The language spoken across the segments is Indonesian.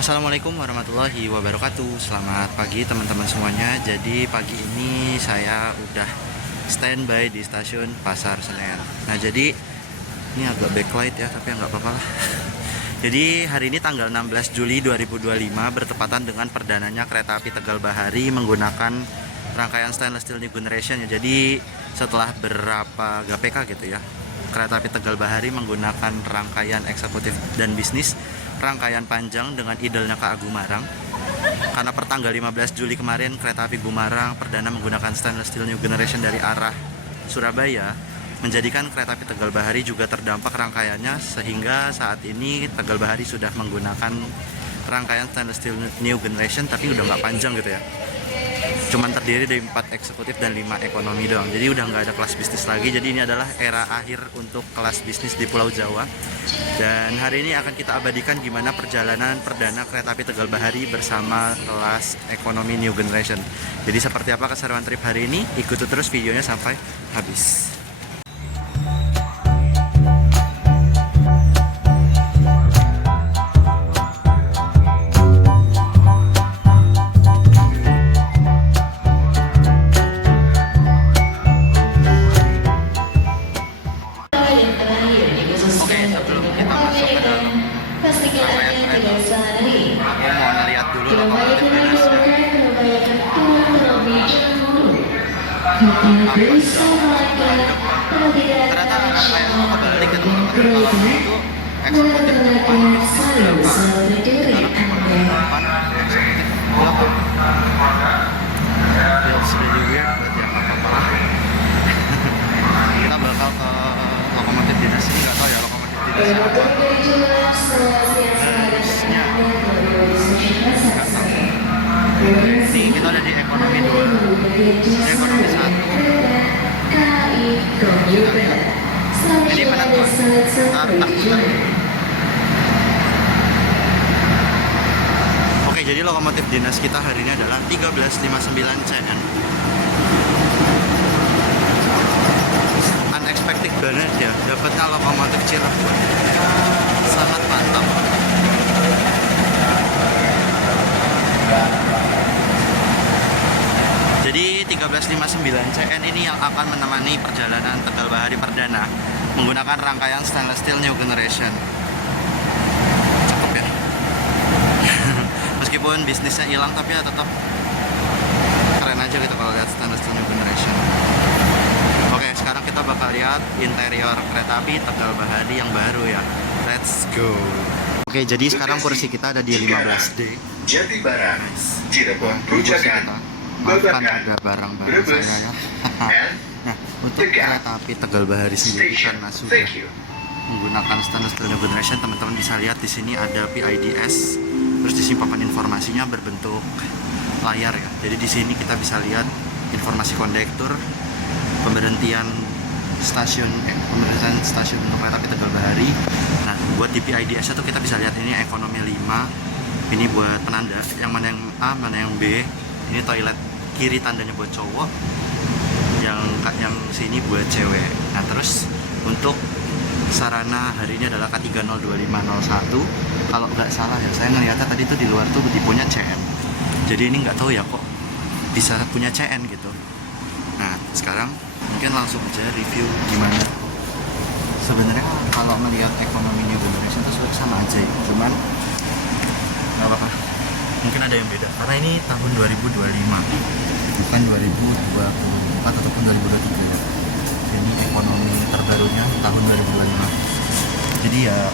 Assalamualaikum warahmatullahi wabarakatuh. Selamat pagi teman-teman semuanya. Jadi pagi ini saya udah standby di stasiun Pasar Senen. Nah jadi ini agak backlight ya, tapi nggak apa-apa lah. Jadi hari ini tanggal 16 Juli 2025 bertepatan dengan perdananya kereta api Tegal Bahari menggunakan rangkaian stainless steel new generation ya. Jadi setelah berapa GPK gitu ya, kereta api Tegal Bahari menggunakan rangkaian eksekutif dan bisnis rangkaian panjang dengan idenya KA Gumarang. Karena pertanggal 15 Juli kemarin kereta api Gumarang perdana menggunakan stainless steel new generation dari arah Surabaya, menjadikan kereta api Tegal Bahari juga terdampak rangkaiannya, sehingga saat ini Tegal Bahari sudah menggunakan rangkaian stainless steel new generation tapi udah nggak panjang gitu ya. Cuman terdiri dari 4 eksekutif dan 5 ekonomi doang. Jadi udah nggak ada kelas bisnis lagi. Jadi ini adalah era akhir untuk kelas bisnis di Pulau Jawa. Dan hari ini akan kita abadikan gimana perjalanan perdana kereta api Tegal Bahari bersama kelas ekonomi new generation. Jadi seperti apa keseruan trip hari ini? Ikuti terus videonya sampai habis. Ternyata rangkaian kebalik ke teman-teman. Kalau itu eksekutif depan belakang, eksekutif belakang. Feels really weird, but ya nggak apa-apa. Kita bakal ke lokomotif dinas ini, nggak tahu ya lokomotif dinasnya apa. Harusnya nggak tahu. Nih kita ada di ekonomi 2, di ekonomi 1. Ini penentuan putar. Oke, jadi lokomotif dinas kita hari ini adalah 1359 CN. Unexpected banget ya, dapatnya lokomotif Cirebon. Sangat mantap. Jadi 1359 CN ini yang akan menemani perjalanan Tegal Bahari perdana menggunakan rangkaian stainless steel new generation. Cakep ya. Meskipun bisnisnya hilang, tapi ya tetap keren aja gitu kalau lihat stainless steel new generation. Oke, sekarang kita bakal lihat interior kereta api Tegal Bahari yang baru ya. Let's go. Oke, jadi sekarang kursi kita ada di 15D. Jati Barang, Cirebon Perujakan, Maafkan ada barang-barang saya ya. Nah, untuk kereta api Tegal Bahari sendiri karena sudah menggunakan stainless steel new generation, teman-teman bisa lihat di sini ada PIDS, terus di sini papan informasinya berbentuk layar ya. Jadi di sini kita bisa lihat informasi kondektur, pemberhentian stasiun kereta api Tegal Bahari. Nah, buat di PIDS itu kita bisa lihat ini ekonomi 5, ini buat penanda, yang mana yang A, mana yang B. Ini toilet kiri tandanya buat cowok, yang sini buat cewek. Nah terus untuk sarana hari ini adalah K302501. Kalau nggak salah ya, saya ngeliatnya tadi tuh di luar tuh punya CN. Jadi ini nggak tahu ya kok bisa punya CN gitu. Nah sekarang mungkin langsung aja review gimana. Sebenarnya kalau melihat ekonomi new generation itu sama aja ya, cuman nggak apa-apa. Mungkin ada yang beda karena ini tahun 2025 bukan 2024 ataupun 2023 ya. Ini ekonomi terbarunya tahun 2025. Jadi ya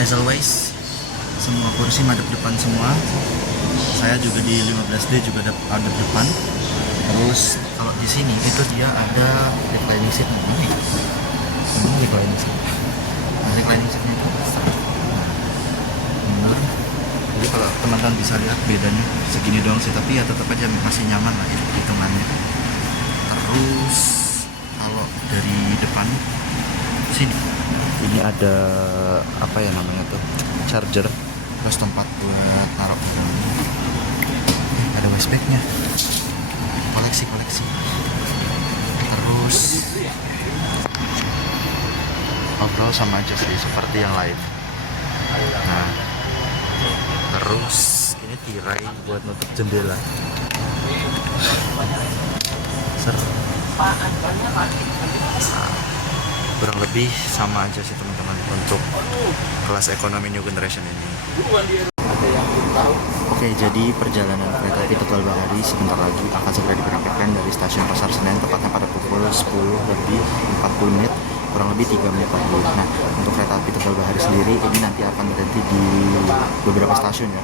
as always semua kursi madep depan semua. Saya juga di 15D juga ada madep depan. Terus kalau di sini itu dia ada reclining seat nih. Ini reclining seat. Nah, reclining seatnya itu besar. Mundur Jadi kalau teman-teman bisa lihat bedanya segini doang sih, tapi ya tetap aja masih nyaman lah hitungannya. Terus kalau dari depan sini ini ada apa ya namanya tuh, charger, terus tempat buat taruh barang. Ada wastebacknya, koleksi. Terus overall sama aja sih seperti yang lain. Nah, terus ini tirai buat nutup jendela. Kurang lebih sama aja sih teman-teman untuk kelas ekonomi new generation ini. Oke, jadi perjalanan kereta api Tegal Bahari sebentar lagi akan segera diberangkatkan dari stasiun Pasar Senen, tepatnya pada pukul 10:40, kurang lebih 3 menit lagi. Nah, untuk kereta api Tegal Bahari sendiri ini nanti akan berhenti di beberapa stasiun ya.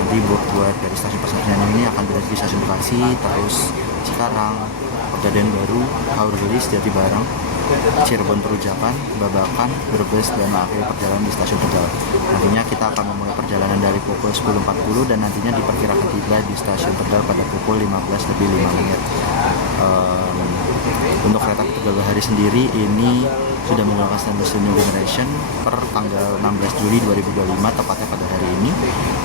Nanti buat dari stasiun Pasar Senen ini akan berhenti di stasiun Bekasi, terus Cikarang, Pegadaian Baru, Haurgelis, Jatibarang, Cirebon Perujakan, Babakan, Brebes, dan mengakhiri perjalanan di stasiun Tegal. Nantinya kita akan memulai perjalanan dari pukul 10.40 dan nantinya diperkirakan tiba di stasiun Tegal pada pukul 15:05. Untuk kereta api Tegal Bahari sendiri ini sudah menggunakan stainless steel new generation per tanggal 16 Juli 2025, tepatnya pada hari ini.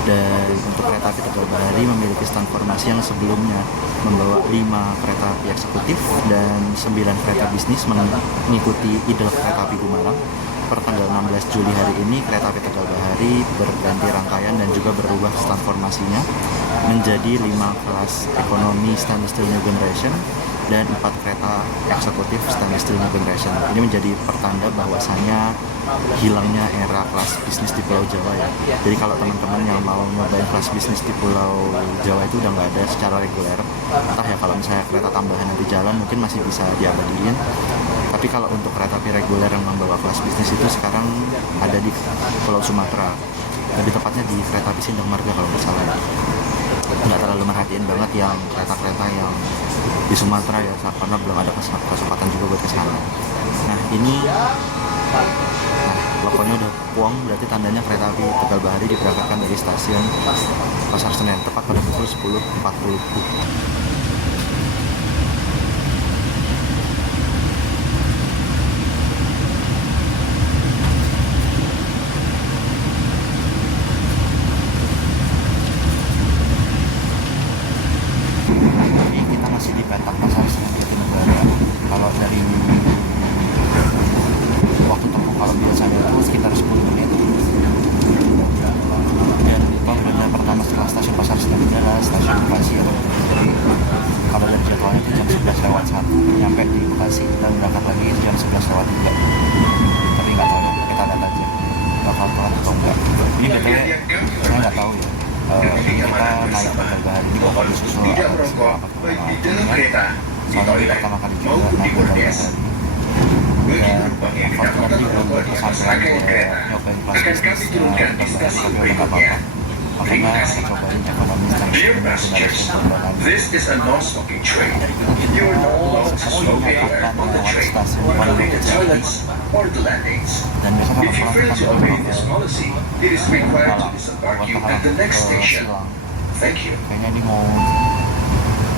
Dan untuk kereta api Tegal Bahari memiliki stand formasi yang sebelumnya membawa 5 kereta api eksekutif dan 9 kereta bisnis mengikuti idel kereta api Gumarang. Per tanggal 16 Juli hari ini kereta api Tegal Bahari berganti rangkaian dan juga berubah stand formasinya menjadi 5 kelas ekonomi stainless steel new generation dan 4 kereta eksekutif stainless steel new generation. Ini menjadi pertanda bahwasannya hilangnya era kelas bisnis di Pulau Jawa ya. Jadi kalau teman-teman yang mau nyobain kelas bisnis di Pulau Jawa itu udah nggak ada secara reguler. Entah ya, kalau misalnya kereta tambahan nanti jalan mungkin masih bisa diabadiin. Tapi kalau untuk kereta api reguler yang membawa kelas bisnis itu sekarang ada di Pulau Sumatera. Lebih tepatnya di kereta api Sindang Marga kalau nggak salah ya. Nggak terlalu merhatiin banget yang kereta-kereta yang di Sumatera ya, karena belum ada kesempatan juga buat ke sana. Nah, ini logonya udah puang, berarti tandanya kereta api Tegal Bahari diberangkatkan dari stasiun Pasar Senen tepat pada pukul 10.40. Ini kita masih di petak Pasar Senen Jatinegara. Kalau dari waktu tempuh kalau biasanya itu sekitar 10 menit. Dan pemberhentian pertama setelah stasiun Pasar Senen adalah stasiun Bekasi ya. Jadi kalau dari jadwalnya itu jam 11:01 nyampe di Bekasi dan berangkat lagi jam 11:03. Tapi nggak tahu ya, kita lihat aja bakal telat atau enggak. Ini BTW saya nggak tahu ya. Kita naik Tegal Bahari ini bakal disusul Tidak merokok baik di dalam kereta, di soalnya toilet, pertama kali juga maupun di naik Tegal bordes. Bahari. Bagi Dan penumpang yang unfortunately didapatkan belum merokok di berkesampean pos rangkaian kereta, nyobain kelas akan bisnis kami turunkan di Tegal stasiun Bahari berikutnya. makanya Terima saya kasih. cobain ekonomi stainless Dear steel passengers, generation terbaru. this is a non-smoking train. You are not allowed to smoke anywhere on the train, including the toilets or the landings. Dan biasanya If you kalau fail kita to obey this ke policy, it is required to disembark you at the next station. Silang, Thank you. kayaknya ini mau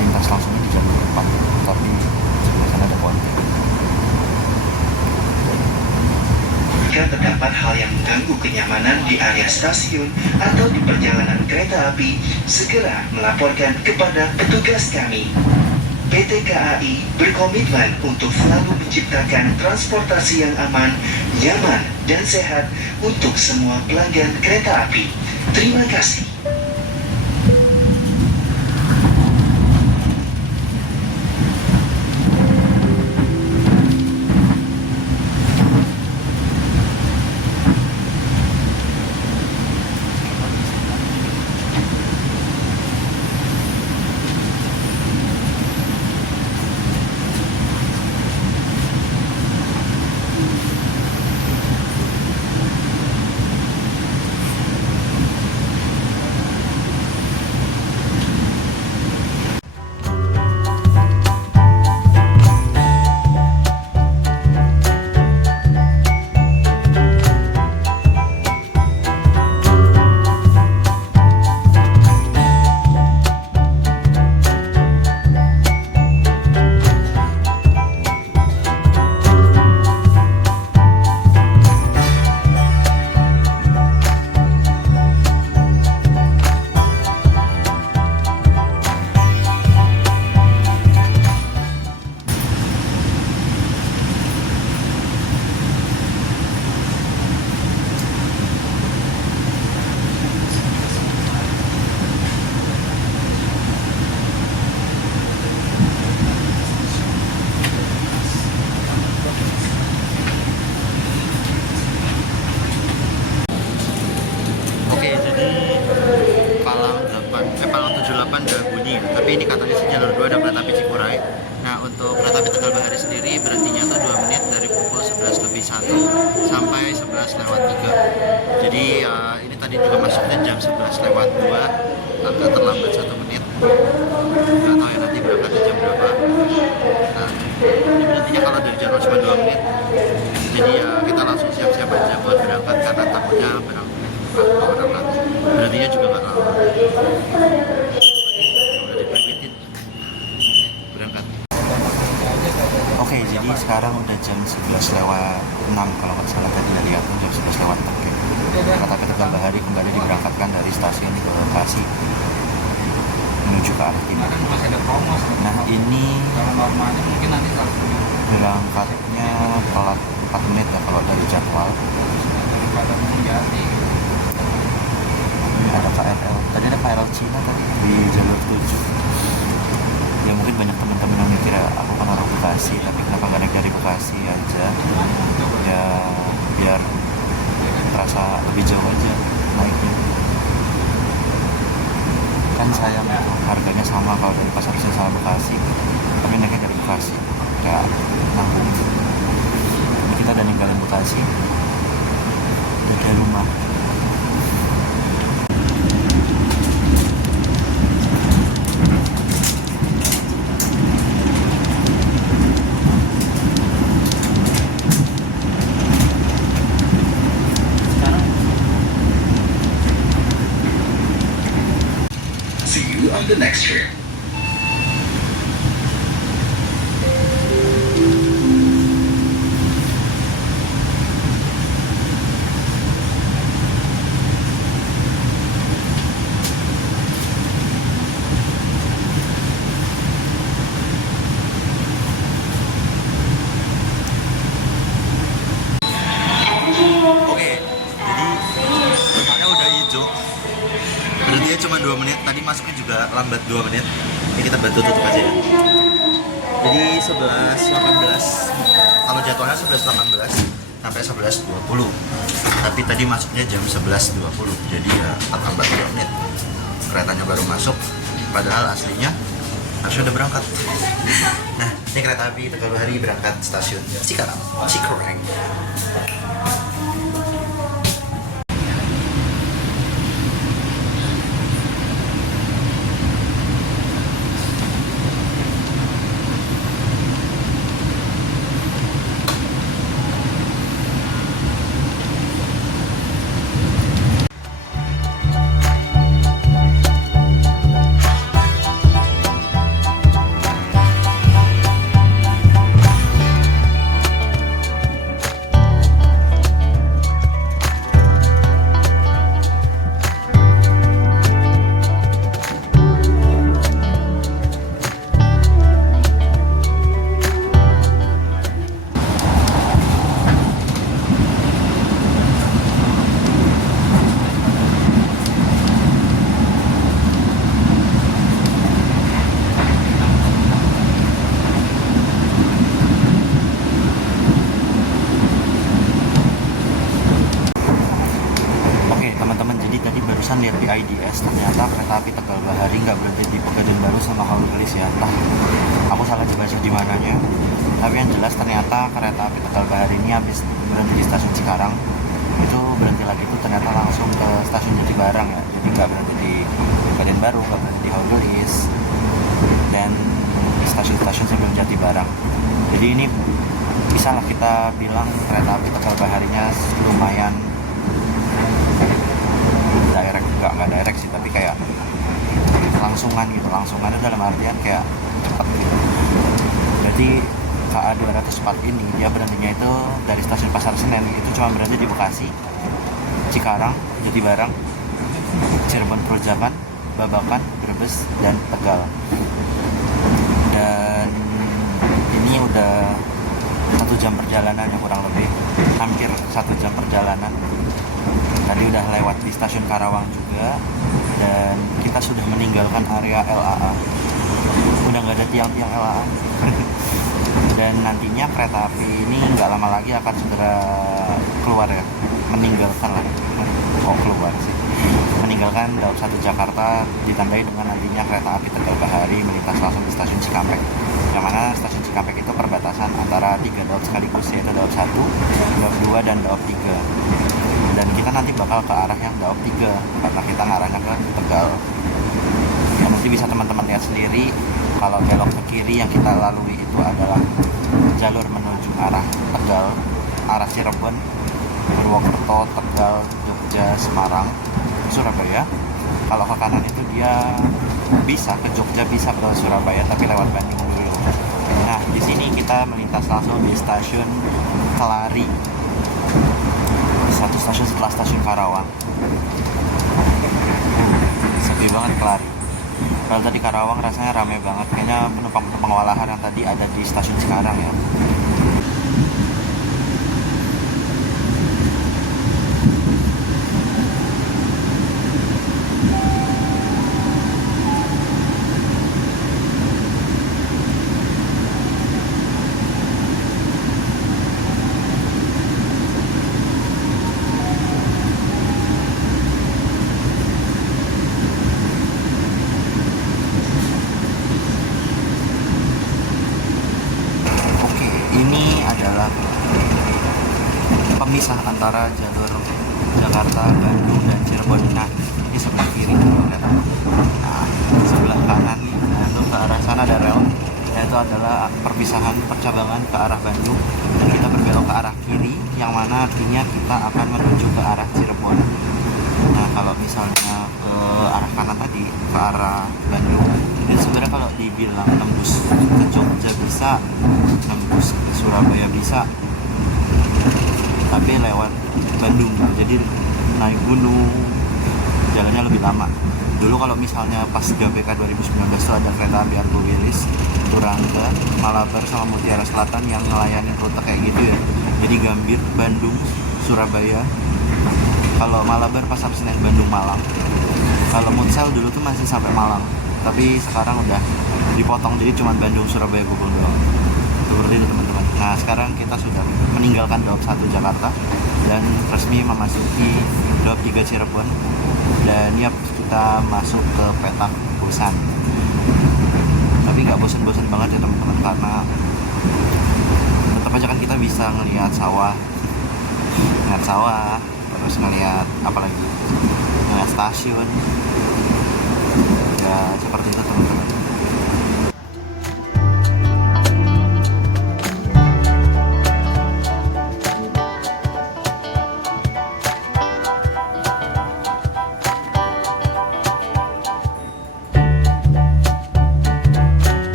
lintas langsungnya di jalur depan, tapi sebelah sana ada konten. Jika terdapat hal yang mengganggu kenyamanan di area stasiun atau di perjalanan kereta api, segera melaporkan kepada petugas kami. PT KAI berkomitmen untuk selalu menciptakan transportasi yang aman, nyaman, dan sehat untuk semua pelanggan kereta api. Terima kasih. sekarang udah jam 11 lewat 6 kalau nggak salah tadi lihat jam 11 lewat 6 ya. Kereta api Tegal Bahari kembali diberangkatkan dari stasiun ke lokasi menuju ke arah timur. Nah ini berangkatnya telat 4 menit ya kalau dari jadwal. Ini ada KRL, tadi ada KRL Cina tadi di jalur 7. Ya mungkin banyak teman-teman yang mikir ya, aku kan orang Bekasi tapi kenapa nggak naik dari Bekasi aja ya, biar terasa lebih jauh aja naiknya. Kan sayang itu harganya sama kalau dari Pasar Senen sama Bekasi, tapi naiknya dari Bekasi ya nanggung. Ini kita udah ninggalin Bekasi, udah dari rumah. See you on the next trip. Oke, jadi depannya udah hijau. Berarti ya cuma 2 menit. Tadi masuknya juga lambat 2 menit. Ini kita bantu tutup aja ya. Jadi 11.18. Kalau jadwalnya 11.18 sampai 11.20. Tapi tadi masuknya jam 11.20. Jadi ya lambat 2 menit. Keretanya baru masuk. Padahal aslinya harusnya udah berangkat. Nah, ini kereta api Tegal Bahari berangkat stasiun Cikarang. Lihat di IDS, ternyata kereta api Tegal Bahari nggak berhenti di Pegadun Baru sama Halu Gelis ya. Entah aku salah baca di mananya, tapi yang jelas ternyata kereta api Tegal Bahari ini habis berhenti di stasiun Cikarang itu berhenti lagi itu ternyata langsung ke stasiun Jatibarang ya. Jadi nggak berhenti di Pegadun Baru, nggak berhenti di Halu Gelis dan stasiun-stasiun sebelum Jatibarang. Jadi ini bisa lah kita bilang kereta api Tegal Baharinya lumayan direct, nggak direct sih, tapi kayak langsungannya dalam artian kayak cepat gitu. Jadi KA 204 ini dia berhentinya itu dari stasiun Pasar Senen, itu cuma berhenti di Bekasi, Cikarang, Jatibarang, Cirebon Projapan, Babakan, Brebes, dan Tegal. Dan ini udah 1 jam perjalanan ya, kurang lebih hampir 1 jam perjalanan. Tadi udah lewat di stasiun Karawang juga, dan kita sudah meninggalkan area LAA. Udah nggak ada tiang-tiang LAA. Dan nantinya kereta api ini nggak lama lagi akan segera keluar ya, meninggalkan lah. Keluar sih. Meninggalkan Daob 1 Jakarta, ditandai dengan nantinya kereta api Tegal Bahari melintas langsung ke stasiun Cikampek. Yang mana stasiun Cikampek itu perbatasan antara 3 daob sekaligus, yaitu Daob 1, Daob 2, dan Daob 3. Dan kita nanti bakal ke arah yang Daob 3 karena kita ngarahnya ke Tegal. Ya, nanti bisa teman-teman lihat sendiri kalau belok ke kiri yang kita lalui itu adalah jalur menuju arah Tegal, arah Cirebon, Purwokerto, Tegal, Jogja, Semarang, Surabaya. Kalau ke kanan itu dia bisa ke Jogja, bisa ke Surabaya, tapi lewat Bandung dulu. Nah, di sini kita melintas langsung di stasiun Kelari, satu stasiun setelah stasiun Karawang. Sepi banget Kelari. Kalau tadi Karawang rasanya rame banget, kayaknya penumpang-penumpang walahan yang tadi ada di stasiun sekarang ya. Oke, ini adalah pemisah antara jalur Jakarta, Bandung, dan Cirebon. Nah, ini sebelah kiri. Nah, sebelah kanan nih, nah, untuk ke arah sana ada rel, yaitu adalah perpisahan percabangan ke arah Bandung, dan kita berbelok ke arah kiri, yang mana artinya kita akan menuju ke arah Cirebon. Nah, kalau misalnya ke arah kanan tadi, ke arah Bandung, ini sebenarnya kalau dibilang nembus ke Jogja bisa, nembus ke Surabaya bisa, tapi lewat Bandung, jadi naik gunung, jalannya lebih lama. Dulu kalau misalnya pas GBK 2019 itu ada kereta api Argo Wilis, Turangga, Malabar sama Mutiara Selatan yang ngelayanin rute kayak gitu ya. Jadi Gambir, Bandung, Surabaya. Kalau Malabar Pasar Senen, Bandung, Malang. Kalau Mutsel dulu tuh masih sampai Malang, tapi sekarang udah dipotong jadi cuma Bandung, Surabaya, Bogor doang. Seperti itu teman-teman. Nah, sekarang kita sudah meninggalkan Daob 1 Jakarta dan resmi memasuki Daob 3 Cirebon, dan ya kita masuk ke Petak Busan. Tapi nggak bosan-bosan banget ya teman-teman, karena tetap aja kan kita bisa ngelihat sawah, terus ngelihat apa lagi, ngelihat stasiun, ya seperti itu teman-teman.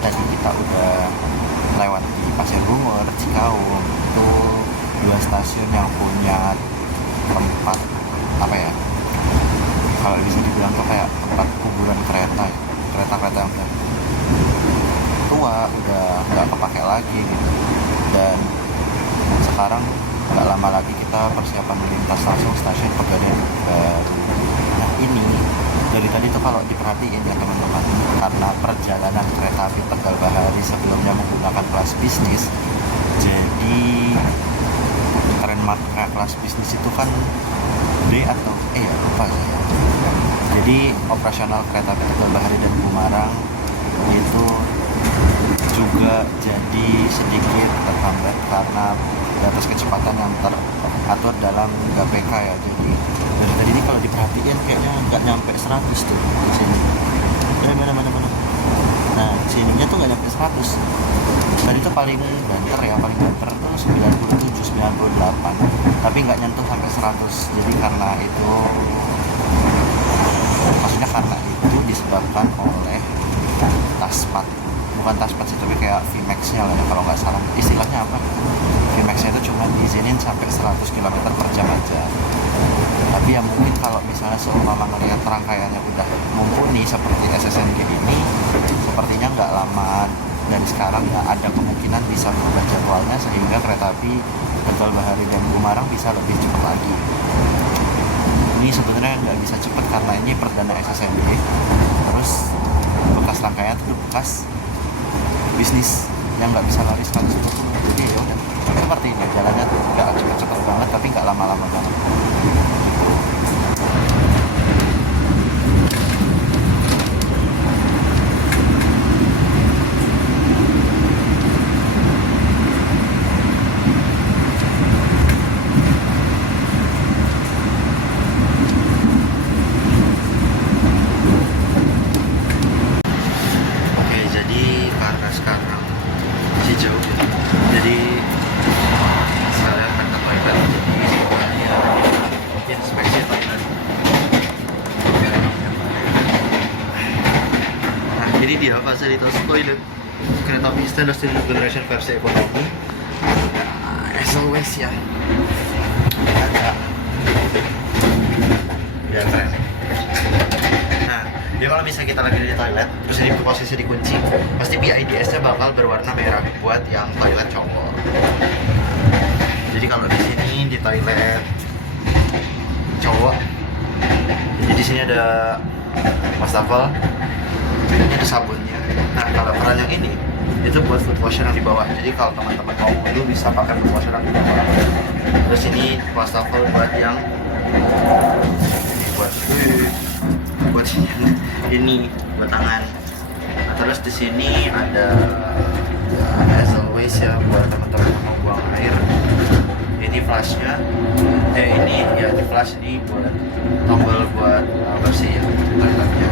Tadi kita udah lewat di Pasir Bungur, Cikaum, itu dua stasiun yang punya tempat apa ya, kalau bisa dibilang tuh kayak tempat kuburan kereta ya, kereta-kereta yang udah tua, udah nggak kepake lagi gitu. Dan sekarang nggak lama lagi kita persiapan melintas langsung stasiun Pegadaian baru. Nah, ini dari tadi tuh kalau diperhatiin ya teman-teman, karena perjalanan kereta api Tegal Bahari sebelumnya menggunakan kelas bisnis, jadi trademark kelas bisnis itu kan D atau E ya, lupa saya. Jadi operasional kereta api Tegal Bahari dan Bumarang itu juga jadi sedikit terhambat karena batas kecepatan yang teratur dalam GBK ya. Jadi dari tadi ini kalau diperhatiin kayaknya nggak nyampe 100 tuh di sini. Mana. Nah, sininya tuh nggak nyampe 100. Tadi itu paling banter tuh 97, 98. Tapi nggak nyentuh sampai 100. Jadi karena itu, maksudnya karena itu disebabkan oleh taspat. Bukan taspat sih, tapi kayak VMAX-nya lah ya kalau nggak salah. Istilahnya apa? VMAX-nya itu cuma diizinin sampai 100 km per jam aja. Tapi ya mungkin kalau misalnya seumpama ngelihat rangkaiannya udah mumpuni seperti SSNG ini, sepertinya nggak lama dari sekarang ya ada kemungkinan bisa berubah jadwalnya sehingga kereta api Tegal Bahari dan Bumarang bisa lebih cepat lagi. Ini sebenarnya nggak bisa cepat karena ini perdana SSNG, terus bekas rangkaian itu bekas bisnis yang nggak bisa lari 100 km. Jadi ya udah seperti ini, jalannya nggak cepet-cepet banget tapi nggak lama-lama banget. dia fasilitas toilet kereta api Standard Generation versi ekonomi. As always ya, ada ya keren. Nah, dia kalau misalnya kita lagi di toilet terus ini posisi dikunci, pasti PIDS-nya bakal berwarna merah buat yang toilet cowok. Jadi kalau di sini di toilet cowok, jadi di sini ada wastafel, ini ada sabunnya. Nah, kalau peran yang ini itu buat food washer yang di bawah. Jadi kalau teman-teman mau dulu bisa pakai food washer yang di bawah. Terus ini wastafel buat yang buat ini buat tangan. Nah, terus di sini ada as always ya buat teman-teman yang mau buang air. Ini flashnya, ini ya di flash ini buat tombol buat bersih ya toiletnya.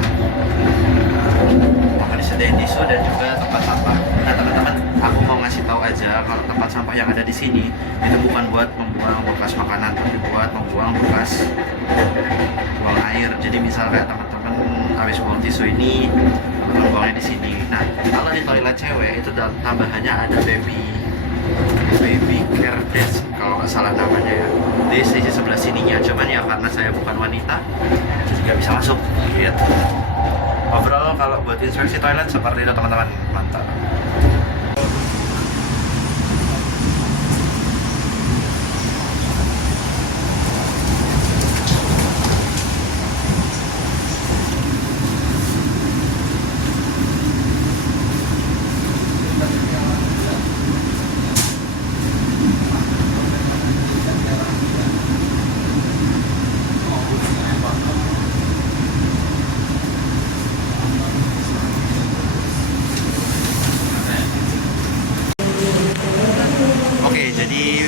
Akan disediain tisu dan juga tempat sampah. Nah teman-teman, aku mau ngasih tahu aja kalau tempat sampah yang ada di sini itu bukan buat membuang bekas makanan, tapi buat membuang bekas buang air. Jadi misal kayak teman-teman habis buang tisu ini, teman-teman buangnya di sini. Nah kalau di toilet cewek itu tambahannya ada baby care desk kalau nggak salah namanya ya, di sisi sebelah sininya. Cuman ya karena saya bukan wanita jadi nggak bisa masuk gitu. Overall kalau buat inspeksi toilet seperti itu teman-teman, mantap.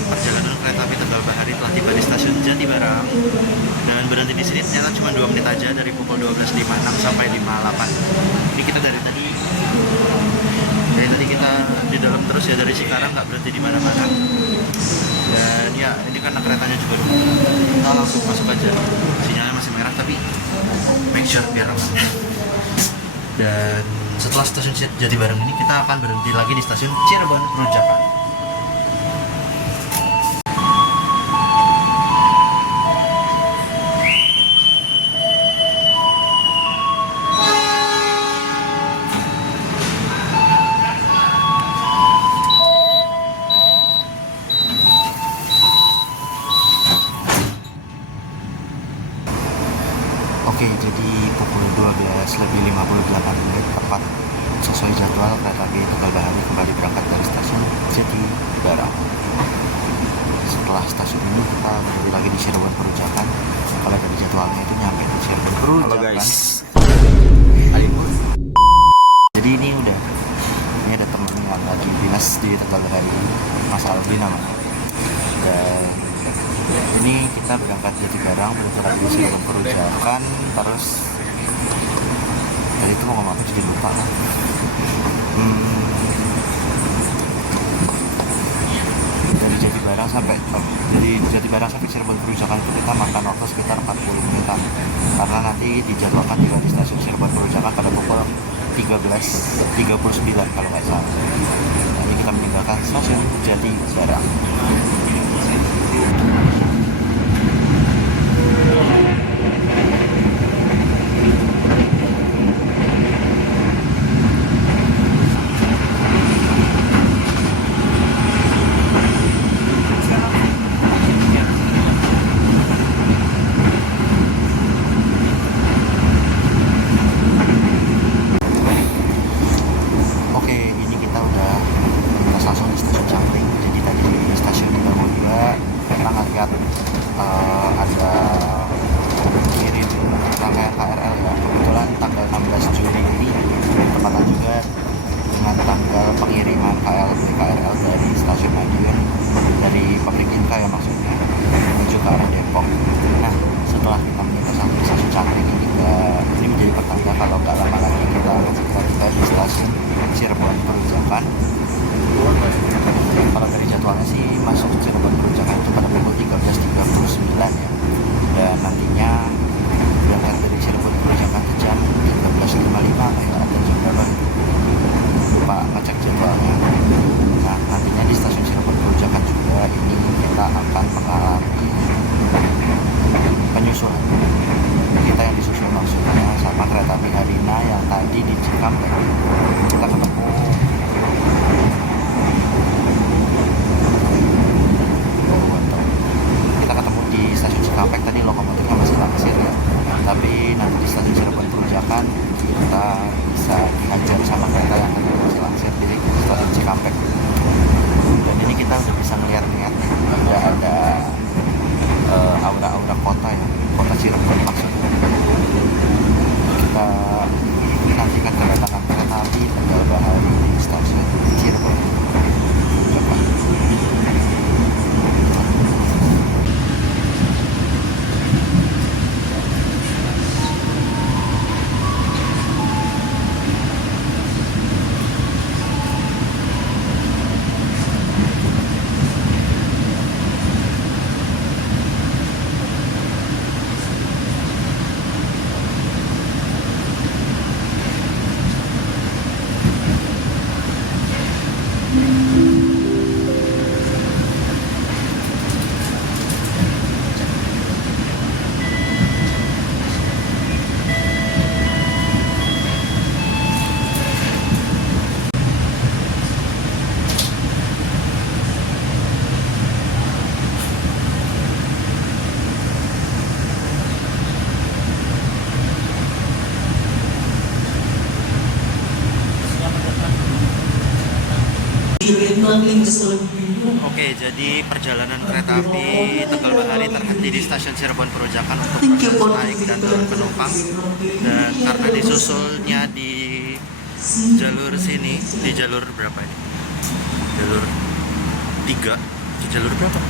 Perjalanan kereta api Tegal Bahari telah tiba di stasiun Jatibarang dan berhenti di sini ternyata cuma 2 menit aja, dari pukul 12.56 sampai 58. Ini kita dari tadi kita di dalam terus ya, dari sekarang nggak berhenti di mana-mana. Dan ya ini karena keretanya juga kita langsung masuk aja, sinyalnya masih merah tapi make sure biar aman. Dan setelah stasiun Jatibarang ini kita akan berhenti lagi di stasiun Cirebon Perujakan. Oke, jadi pukul 12:58 tepat sesuai jadwal kereta api Tegal Bahari kembali berangkat dari stasiun Jatibarang. Setelah stasiun ini kita berhenti lagi di Cirebon Perujakan. Kalau dari jadwalnya itu nyampe di Cirebon Perujakan. Halo guys. Jadi ini ada temen yang lagi dinas di Tegal Bahari, Mas Albi namanya. Dan ini kita berangkat dari Jatibarang menuju lagi di Cirebon Perujakan. Terus tadi itu mau ngomong apa jadi lupa. Dari Jatibarang sampai Cirebon Perujakan itu kita makan waktu sekitar 40 menitan, karena nanti dijadwalkan tiba di stasiun Cirebon Perujakan pada pukul 13.39 kalau nggak salah. Jadi kita meninggalkan stasiun Jatibarang. Ada kirim rangkaian KRL ya, kebetulan tanggal 16 Juli ini bertepatan juga dengan tanggal pengiriman KRL dari stasiun Madiun, dari pabrik Inka ya maksudnya, menuju ke arah Depok. Nah setelah kita menikah sampai stasiun Cangkring ini menjadi pertanda kalau nggak lama lagi kita akan tiba di stasiun Cirebon Perujakan. Kalau dari jadwalnya sih masuk Cirebon Perujakan itu pada pukul 13.39 ya, dan nantinya berangkat dari Cirebon Perujakan jam 13.55 kayak ada jam berapa api nanti di stasiun Cirebon Perujakan kita bisa dihajar sama kereta yang akan langsir di stasiun Cikampek. Dan ini kita udah bisa ngeliat nih, udah ada aura-aura kota ya, kota Cirebon maksudnya. Kita nantikan kedatangan kereta api Tegal Bahari di stasiun Cirebon Perujakan. Oke, jadi perjalanan kereta api Tegal Bahari terhenti di stasiun Cirebon Perujakan untuk proses naik dan turun penumpang. Dan karena disusulnya di jalur sini, di jalur berapa ini? Jalur 3. Di jalur berapa?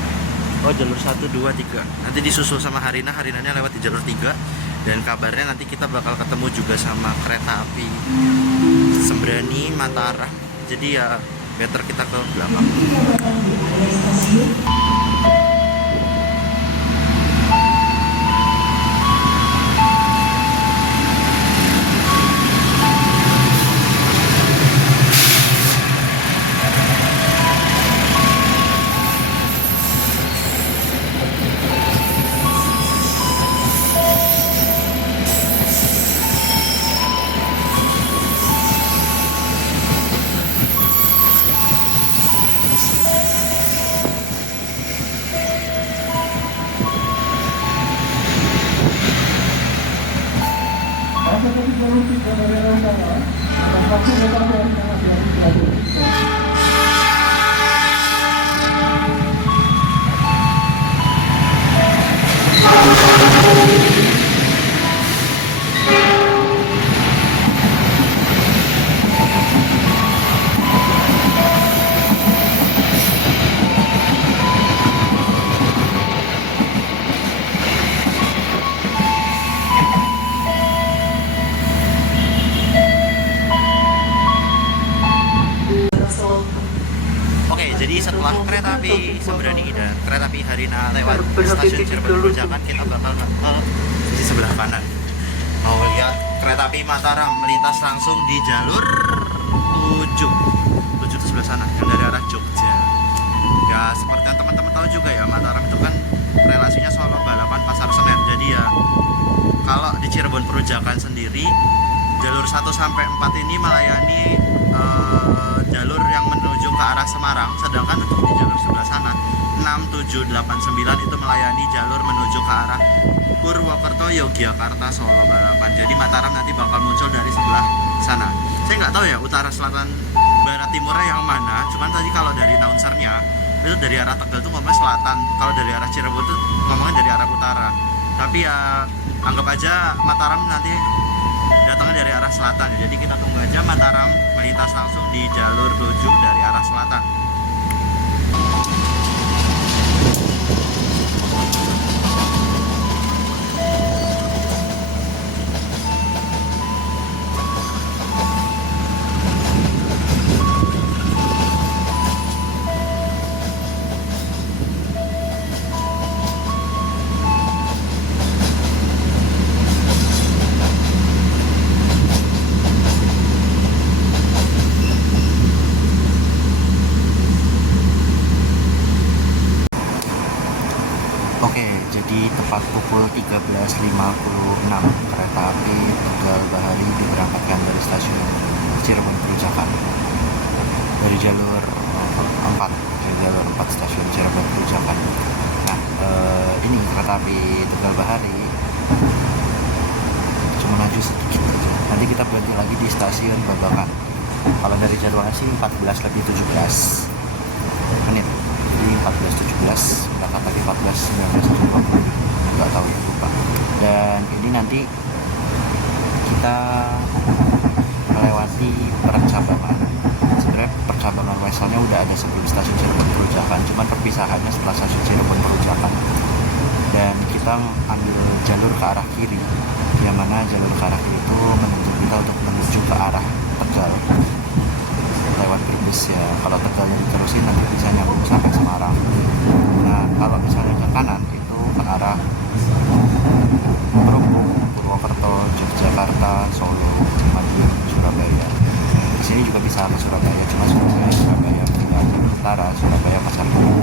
Oh, jalur 1, 2, 3. Nanti disusul sama Harinanya lewat di jalur 3. Dan kabarnya nanti kita bakal ketemu juga sama kereta api Sembrani Mataram. Jadi ya better kita ke belakang. Jadi setelah kereta api Sembrani dan kereta api Harina lewat stasiun Cirebon Perujakan, kita bakal ke sisi sebelah kanan. Mau lihat kereta api Mataram melintas langsung di jalur 7 itu sebelah sana, yang dari arah Jogja. Ya seperti yang teman-teman tahu juga ya, Mataram itu kan relasinya Solo Balapan Pasar Senen. Jadi ya kalau di Cirebon Perujakan sendiri jalur 1 sampai 4 ini melayani jalur yang menuju ke arah Semarang, sedangkan untuk di jalur sebelah sana 6, 7, 8, 9 itu melayani jalur menuju ke arah Purwokerto, Yogyakarta, Solo Balapan. Jadi Mataram nanti bakal muncul dari sebelah sana. Saya nggak tahu ya utara, selatan, barat, timurnya yang mana. Cuman tadi kalau dari announcernya itu dari arah Tegal tuh ngomongnya selatan, kalau dari arah Cirebon tuh ngomongnya dari arah utara. Tapi ya anggap aja Mataram nanti datangnya dari arah selatan ya. Jadi kita tunggu aja Mataram melintas langsung di jalur 7 dari arah selatan. Jadi tepat pukul 13.56 kereta api Tegal Bahari diberangkatkan dari stasiun Cirebon Perujakan dari jalur 4 stasiun Cirebon Perujakan. Nah ini kereta api Tegal Bahari nanti kita berhenti lagi di stasiun Babakan. Kalau dari jadwalnya sih 14 lebih 17 menit, jadi 14.17 berangkat lagi 14.19 nggak tahu, lupa. Dan ini nanti kita melewati percabangan. Sebenarnya percabangan Weselnya udah ada sebelum stasiun Cirebon Perujakan, cuman perpisahannya setelah stasiun Cirebon Perujakan. Dan kita ambil jalur ke arah kiri, yang mana jalur ke arah kiri itu menuntut kita untuk menuju ke arah Tegal lewat Brebes ya. Kalau Tegalnya diterusin nanti bisa nyambung sampai Semarang. Nah kalau misalnya ke kanan itu ke arah Perunggung, Purwokerto, Yogyakarta, Solo, Madiun, Surabaya. Di sini juga bisa ke Surabaya, cuma Surabaya Utara, Surabaya Pasar Minggu.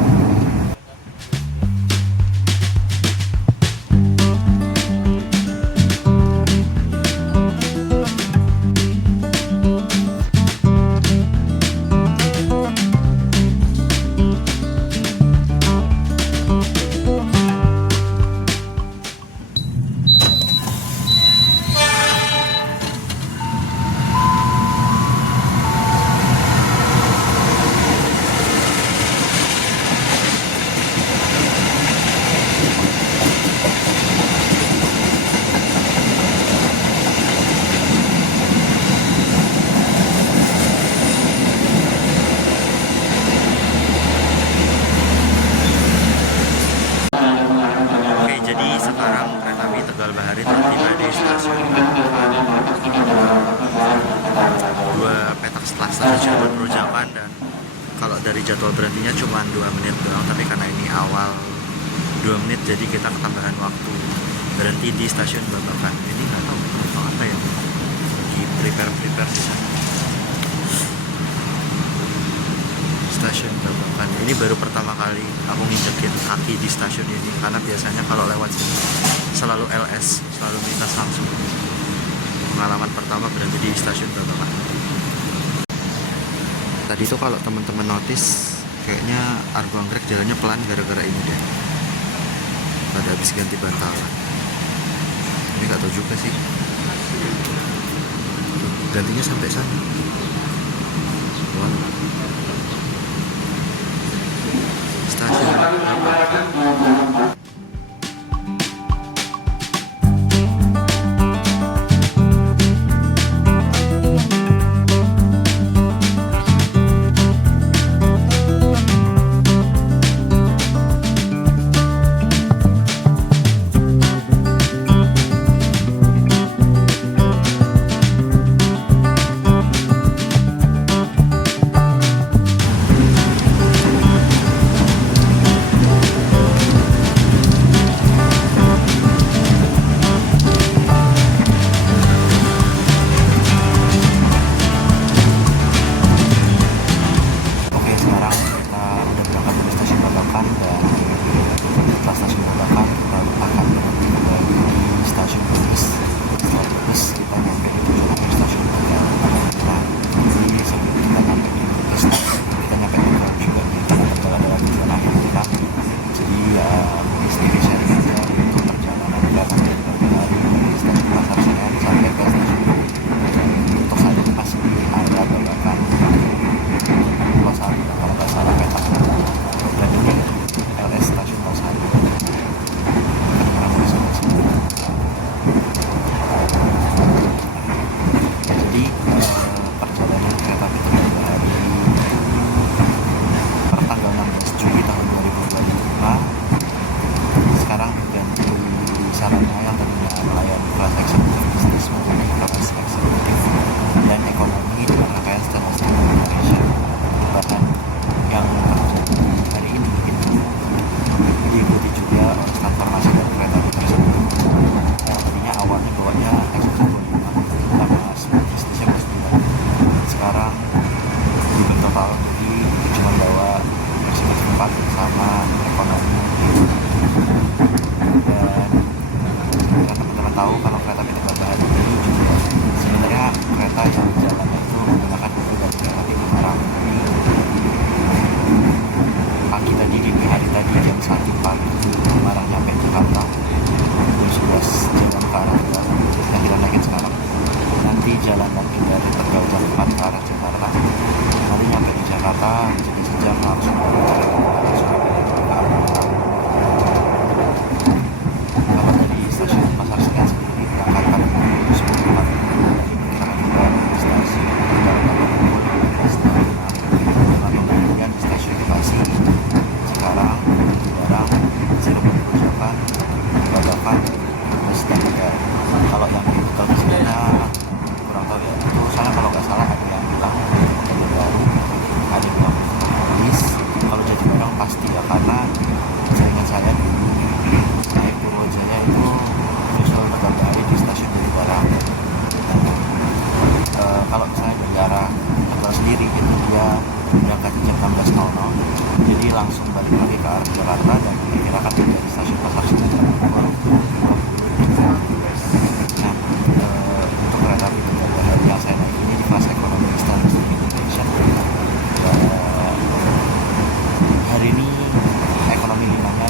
Sekarang kereta api Tegal Bahari telah tiba di stasiun 2 petak setelah stasiun Cirebon Perujakan. Dan kalau dari jadwal berhentinya cuma 2 menit doang, tapi karena ini awal 2 menit jadi kita ketambahan waktu berhenti di stasiun Babakan. Ini nggak tahu penumpang apa ya, lagi prepare di sana. Stasiun Babakan ini baru pertama kali aku nginjekin kaki di stasiun ini, karena biasanya kalau lewat sini selalu LS, selalu melintas langsung. Pengalaman pertama berhenti di stasiun Babakan. Tadi tuh kalau teman-teman notice kayaknya Argo Anggrek jalannya pelan gara-gara ini deh, pada habis ganti bantalan. Ini nggak tahu juga sih, gantinya sampai sana. Wow. Stasiun Babakan. tahu kalau kereta api Tegal Bahari ini juga sebenarnya Nah, kurang tahu ya. Itu soalnya kalau nggak salah ada yang bilang baru, ada yang bilang habis. Kalau Jatibarang pasti ya, karena seingat saya dulu naik Purwojaya itu nyusul Tegal di stasiun Jatibarang. Kalau misalnya dari arah Tegal sendiri itu dia berangkat jam 16.00, jadi langsung balik lagi ke arah Jakarta dan kira-kira akan tiba di stasiun Pasar Senen pukul 20. Nah, untuk kereta api Tegal Bahari yang saya naik ini di kelas ekonomi standar Indonesia. Hari ini ekonomi 5-nya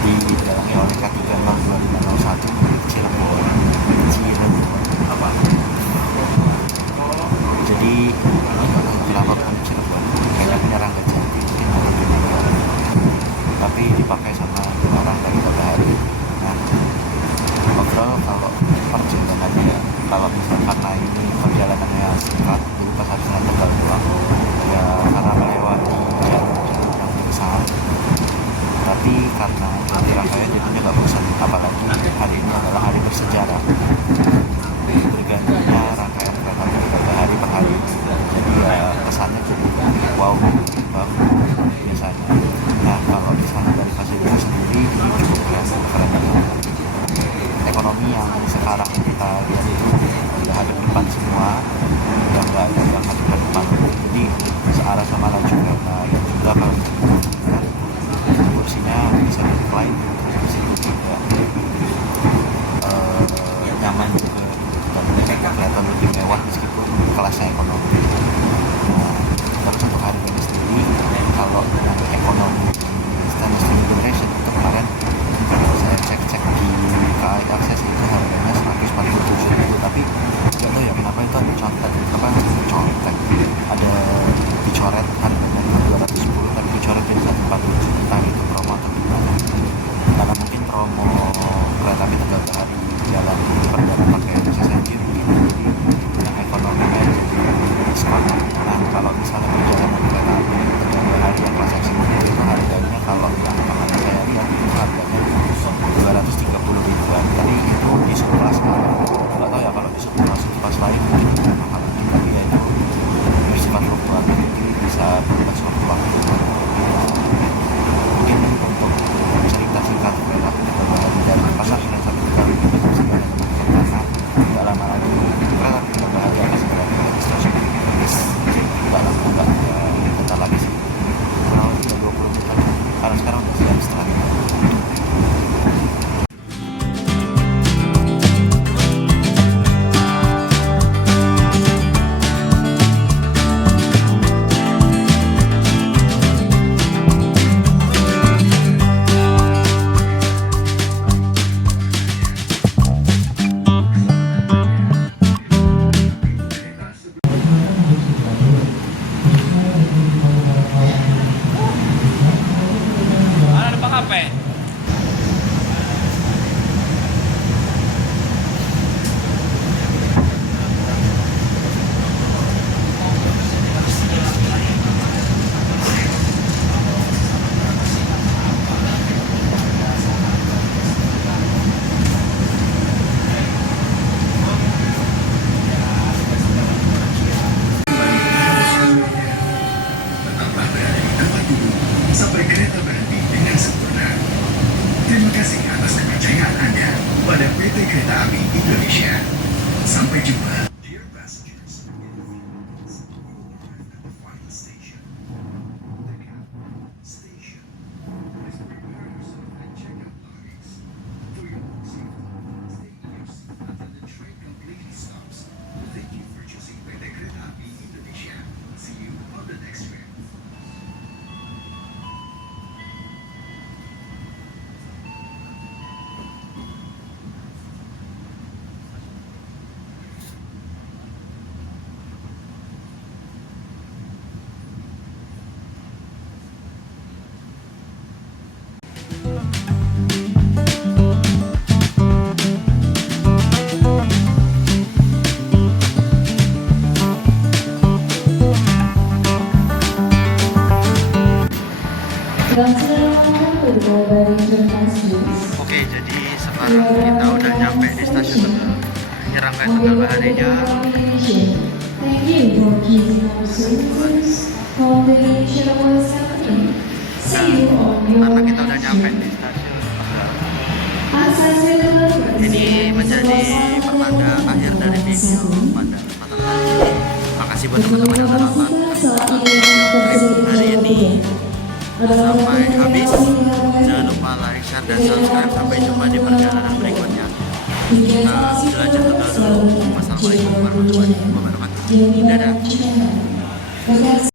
didalangi oleh K36251 Cirebon. Jadi ini nggak tahu kenapa bukan di Cirebon, kayaknya punya Rangga Jati tapi dipakai sama orang dari Bahari. Nah, overall kalau perjalanannya, kalau misalkan karena ini perjalanannya singkat, jadi pas harus naik Tegal doang ya, karena melewati jalur-jalur yang besar, tapi karena di Rangkaian jadinya nggak bosan. Apalagi hari ini adalah hari bersejarah, bergantinya rangkaian kereta api Tegal hari per hari, jadi ya kesannya cukup wow baru biasanya. Nah, kalau misalnya dari fasilitas sendiri ini cukup keren banget. Ekonomi yang sekarang kita lihat itu udah ada depan semua, udah nggak ada yang ada depan, jadi searah sama laju kereta. Dan juga kalau kursinya bisa di-recline, terus itu juga nyaman juga, dan kelihatan lebih mewah meskipun kelasnya ekonomi. Nah, terus untuk harga ini sendiri, kalau dengan ekonomi standar generation itu kemarin saya cek di KAI Akses itu harganya 147.000, tapi nggak tahu ya kenapa itu ada contek, ada dicoret harganya 210 tapi dicoret jadi 140, entah itu promo atau gimana. Karena mungkin promo kereta api Tegal Bahari jalan perdana pakai CSNJ mungkin, jadi yang ekonominya jadi diskon. Nah, kalau misalnya perjalanan kereta api Tegal Bahari yang kelas eksekutif itu harganya, kalau yang kemarin saya lihat itu harganya 230 ribuan, tapi itu di sekelas A. Nggak tahu ya kalau di sekelas lain mungkin tidak mahal, tapi ya itu bersifat fluktuatif, jadi bisa berubah sewaktu-waktu. Mungkin untuk cerita singkat kereta api Tegal Bahari dari Pasar Senen sampai Tegal itu bisa segera karena tidak lama lagi kereta api Tegal Bahari akan segera di stasiun Inggris. Tidak lama, bentar lagi sih, kurang lebih 20 menit lagi, karena sekarang udah siap setengah 5. Ada Pak Kape. Tetaplah berada di tempat duduk sampai kereta berhenti dengan sempurna. Terima kasih atas kepercayaan Anda pada PT Kereta Api Indonesia. Sampai jumpa. Dear passengers, at the final station, the cab station. Please prepare yourself and check out luggage. For your own safety, stay in your seat until the train completely stops. Thank you for choosing PT Kereta Api Indonesia. See you on the next trip. menyeramkan Tegal Baharinya. Thank you for choosing our services. Call the Channel 7. See you on your Karena kita udah nyampe di stasiun Tegal. Ini menjadi pertanda akhir dari video pada kesempatan kali ini. Makasih buat teman-teman yang udah nonton hari ini sampai habis. Jangan lupa like, share, dan subscribe. Sampai jumpa di perjalanan berikutnya. Belajar Tegal dulu. Wassalamualaikum warahmatullahi wabarakatuh. Dadah.